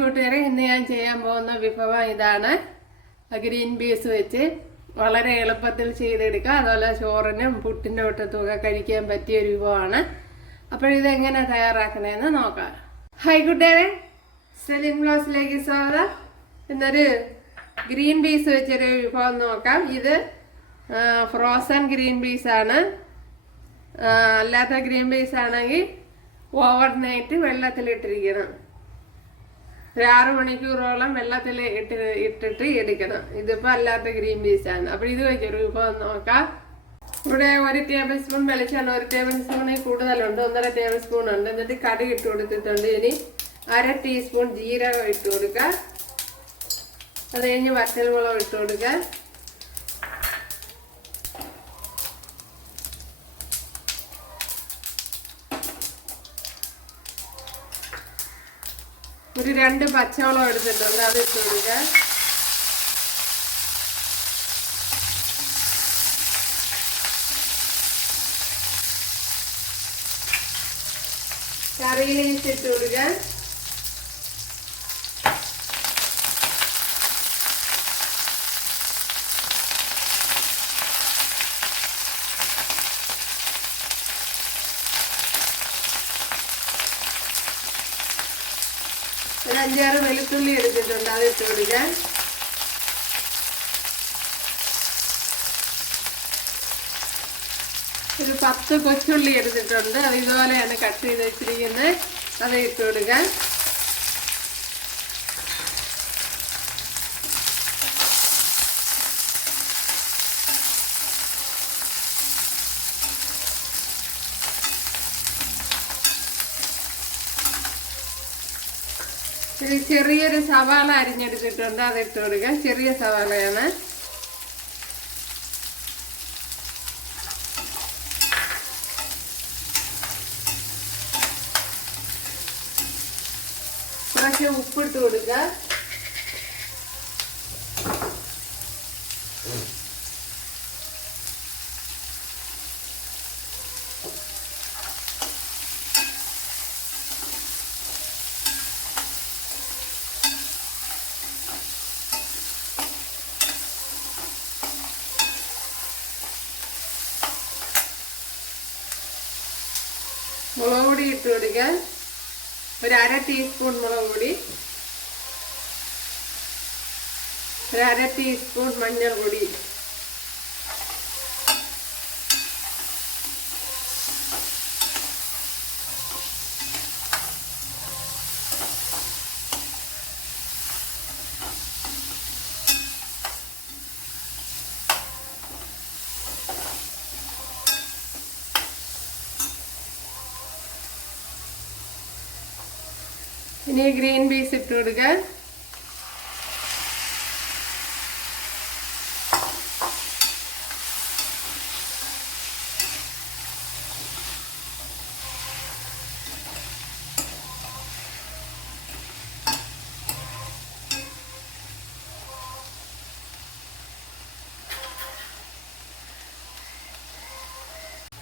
കൂട്ടുകാരെ ഇന്ന് ഞാൻ ചെയ്യാൻ പോകുന്ന വിഭവം ഇതാണ്. ഗ്രീൻ പീസ് വെച്ച് വളരെ എളുപ്പത്തിൽ ചെയ്തെടുക്കുക അതുപോലെ ചോറിനും പുട്ടിന്റെ ഒട്ടത്തുമൊക്കെ കഴിക്കാൻ പറ്റിയ ഒരു വിഭവമാണ്. അപ്പോൾ ഇതെങ്ങനെ തയ്യാറാക്കണേന്ന് നോക്കാം. ഹായ് കുട്ടികളെ സെലിൻ ബ്ലോസിലേക്ക് സ്വാഗതം. ഇന്നൊരു ഗ്രീൻ പീസ് വെച്ചൊരു വിഭവം നോക്കാം. ഇത് ഫ്രോസൺ ഗ്രീൻ ബീസ് ആ, അല്ലാത്ത ഗ്രീൻ പീസ് ആണെങ്കിൽ ഓവർ നൈറ്റ് വെള്ളത്തിലിട്ടിരിക്കണം. ഒരു ആറ് മണിക്കൂറോളം വെള്ളത്തിൽ ഇട്ട് ഇട്ടിട്ട് എടുക്കണം. ഇതിപ്പോൾ അല്ലാത്ത ഗ്രീൻ പീസ് ആണ് അപ്പോൾ ഇത് വെച്ചൊരു വിഭവം നോക്കാം. ഇവിടെ ഒരു ടേബിൾ സ്പൂൺ വെളിച്ചെണ്ണ ഒരു ടേബിൾ സ്പൂണിൽ കൂടുതലുണ്ട് ഒന്നര ടേബിൾ സ്പൂൺ ഉണ്ട്. എന്നിട്ട് കടുക് ഇട്ട് കൊടുത്തിട്ടുണ്ട് ഇനി അര ടീസ്പൂൺ ജീരകം ഇട്ട് കൊടുക്കുക അത് കഴിഞ്ഞ് വറ്റൽമുളക് ഇട്ട് കൊടുക്കുക ഒരു രണ്ട് പച്ചവളം എടുത്തിട്ടുണ്ട്. അത് ഇട്ട് കൊടുക്കുക കറിയിലേക്ക് ഇട്ട് അഞ്ചാറ് വെളുത്തുള്ളി എടുത്തിട്ടുണ്ട് അത് ഇട്ട് കൊടുക്കാൻ ഒരു പത്ത് കൊച്ചുള്ളി എടുത്തിട്ടുണ്ട് അത് ഇതുപോലെയാണ് കട്ട് ചെയ്ത് വെച്ചിരിക്കുന്നത് അത് ഇട്ട് കൊടുക്കാൻ ചെറിയൊരു സവാള അരിഞ്ഞെടുത്തിട്ടുണ്ട്. അത് ഇട്ട് കൊടുക്കുക? ചെറിയ സവാളയാണ്. കുറച്ച് ഉപ്പിട്ട് കൊടുക്കുക. മുളക് പൊടി ഇട്ട് കൊടുക്കുക ഒരു അര ടീസ്പൂൺ മുളക് പൊടി. ഒരു അര ടീസ്പൂൺ മഞ്ഞൾ ഇനി ഗ്രീൻ പീസ് ഇട്ട് കൊടുക്കുക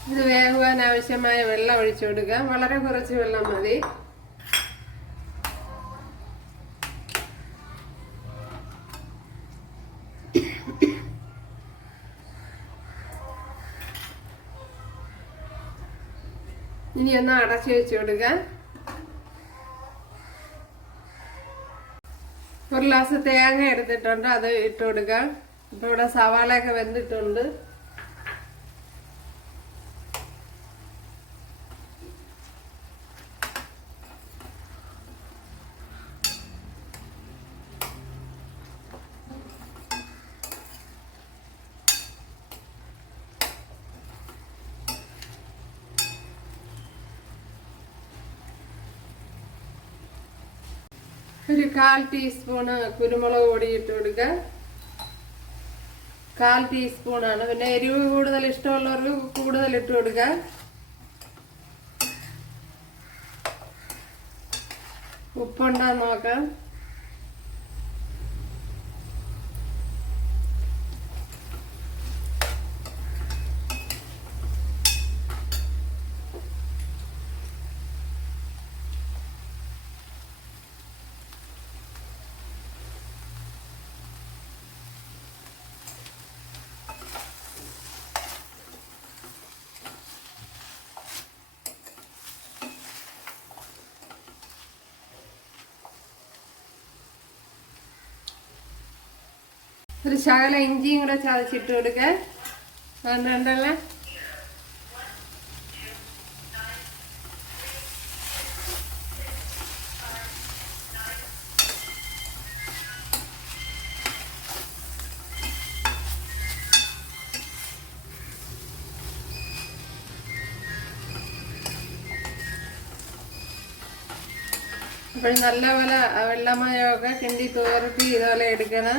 ഇത് വേകുവാൻ ആവശ്യമായ വെള്ളം ഒഴിച്ചു കൊടുക്കുക വളരെ കുറച്ച് വെള്ളം മതി. ഇനി ഒന്ന് അടച്ചു വെച്ച് കൊടുക്കുക ഒരു ഗ്ലാസ് തേങ്ങ എടുത്തിട്ടുണ്ട് അത് ഇട്ട് കൊടുക്കുക ഇപ്പൊ ഇവിടെ സവാളയൊക്കെ വെന്തിട്ടുണ്ട്. ഒരു കാൽ ടീസ്പൂണ് കുരുമുളക് പൊടി ഇട്ട് കൊടുക്കുക. കാൽ ടീസ്പൂണാണ് പിന്നെ എരിവ് കൂടുതൽ ഇഷ്ടമുള്ളവർക്ക് കൂടുതൽ ഇട്ട് കൊടുക്കുക. ഉപ്പുണ്ടാന്ന് നോക്കാം. ഒരു ശകല ഇഞ്ചിയും കൂടെ ചതച്ചിട്ട് കൊടുക്കാൻ വേണ്ടല്ലേ അപ്പോൾ നല്ലപോലെ വെള്ളമയമൊക്കെ കിണ്ടി തോർത്തി ഇതുപോലെ എടുക്കണം.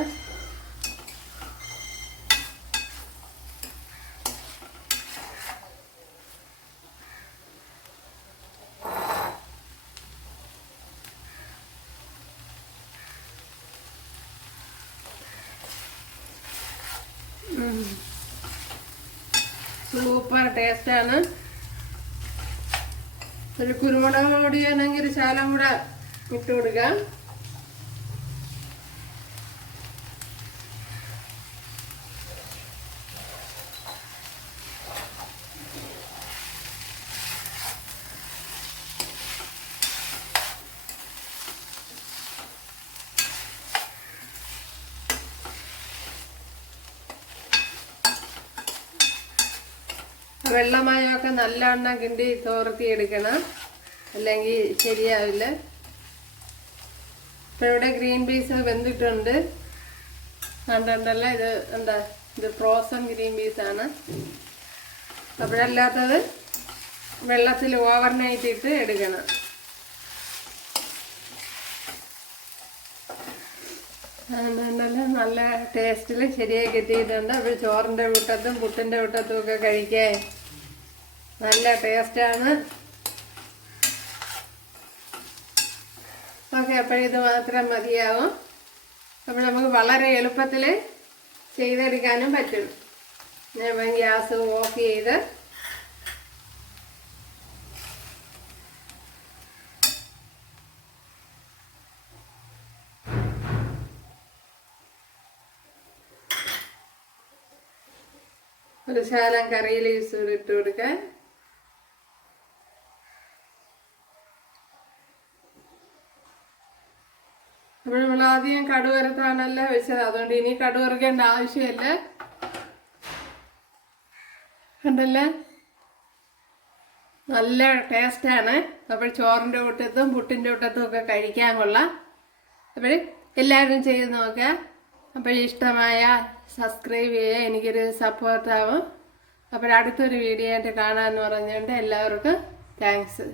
സൂപ്പർ ടേസ്റ്റാണ്. ഒരു കുരുമുളക് പൊടി വേണമെങ്കിൽ ഒരു ശാലം കൂടെ ഇട്ട് കൊടുക്കാം വെള്ളമയമൊക്കെ നല്ലവണ്ണം കിണ്ടി തോർത്തി എടുക്കണം. അല്ലെങ്കിൽ ശരിയാവില്ല. ഇപ്പൊ ഇവിടെ ഗ്രീൻ പീസ് വെന്തിട്ടുണ്ട്. കണ്ടല്ലോ ഇത് എന്താ? ഇത് ഫ്രോസൺ ഗ്രീൻ പീസ് ആണ്. അപ്പോഴല്ലാത്തത് വെള്ളത്തിൽ ഓവർനൈറ്റ് ഇട്ട് എടുക്കണം. നല്ല ടേസ്റ്റിൽ ശരിയായി കിട്ടിയിട്ടുണ്ട്. അപ്പോൾ ചോറിന്റെ കൂട്ടത്തും പുട്ടിന്റെ കൂട്ടത്തും ഒക്കെ കഴിക്കാൻ നല്ല ടേസ്റ്റാണ് ഓക്കെ അപ്പോൾ ഇത് മാത്രം മതിയാവും. അപ്പോൾ നമുക്ക് വളരെ എളുപ്പത്തിൽ ചെയ്തെടുക്കാനും പറ്റും. ഞാൻ ഗ്യാസ് ഓഫ് ചെയ്ത് ഒരു ശാലം കറിയിൽ യൂസ് ഇട്ട് കൊടുക്കാൻ അപ്പോൾ നമ്മൾ ആദ്യം കടുവറുത്താണല്ലോ വെച്ചത്. അതുകൊണ്ട് ഇനി കടുവറുക്കേണ്ട ആവശ്യമില്ല. കണ്ടല്ലേ? നല്ല ടേസ്റ്റാണ്. അപ്പോൾ ചോറിന്റെ കൂട്ടത്തും പുട്ടിന്റെ കൂട്ടത്തും ഒക്കെ കഴിക്കാൻ കൊള്ളാം. അപ്പോൾ എല്ലാവരും ചെയ്ത് നോക്കുക അപ്പോൾ ഇഷ്ടമായ സബ്സ്ക്രൈബ് ചെയ്യുക. എനിക്കൊരു സപ്പോർട്ടാവും അപ്പോൾ അടുത്തൊരു വീഡിയോ ആയിട്ട് കാണാമെന്ന് പറഞ്ഞുകൊണ്ട് എല്ലാവർക്കും താങ്ക്സ്